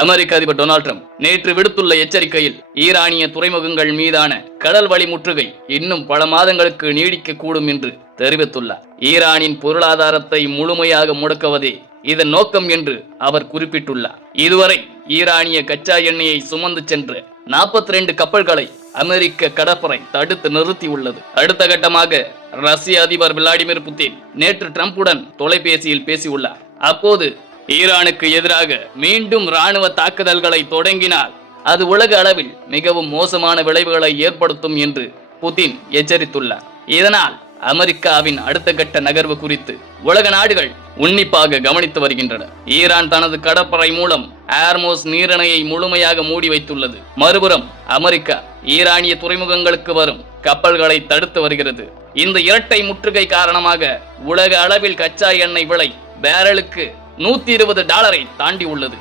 அமெரிக்க அதிபர் Donald Trump நேற்று விடுத்துள்ள எச்சரிக்கையில் ஈரானிய துறைமுகங்கள் மீதான கடல் வழி முற்றுகை இன்னும் பல மாதங்களுக்கு நீடிக்க கூடும் என்று தெரிவித்துள்ளார். ஈரானின் பொருளாதாரத்தை முழுமையாக முடக்குவதே இதன் நோக்கம் என்று அவர் குறிப்பிட்டுள்ளார். இதுவரை ஈரானிய கச்சா எண்ணெயை சுமந்து சென்ற 42 கப்பல்களை அமெரிக்க கடற்படை தடுத்து நிறுத்தியுள்ளது. அடுத்த கட்டமாக ரஷ்ய அதிபர் விளாடிமிர் புட்டின் நேற்று ட்ரம்புடன் தொலைபேசியில் பேசியுள்ளார். அப்போது ஈரானுக்கு எதிராக மீண்டும் ராணுவ தாக்குதல்களை தொடங்கினால் அது உலக அளவில் மிகவும் மோசமான விளைவுகளை ஏற்படுத்தும் என்று புட்டின் எச்சரித்துள்ளார். இதனால் அமெரிக்காவின் அடுத்த கட்ட நகர்வு குறித்து உலக நாடுகள் உன்னிப்பாக கவனித்து வருகின்றன. ஈரான் தனது கடற்படை மூலம் ஹார்மோஸ் நீரிணையை முழுமையாக மூடி வைத்துள்ளது. மறுபுறம் அமெரிக்கா ஈரானிய துறைமுகங்களுக்கு வரும் கப்பல்களை தடுத்து வருகிறது. இந்த இரட்டை முற்றுகை காரணமாக உலக அளவில் கச்சா எண்ணெய் விலை பேரலுக்கு $120 தாண்டி உள்ளது.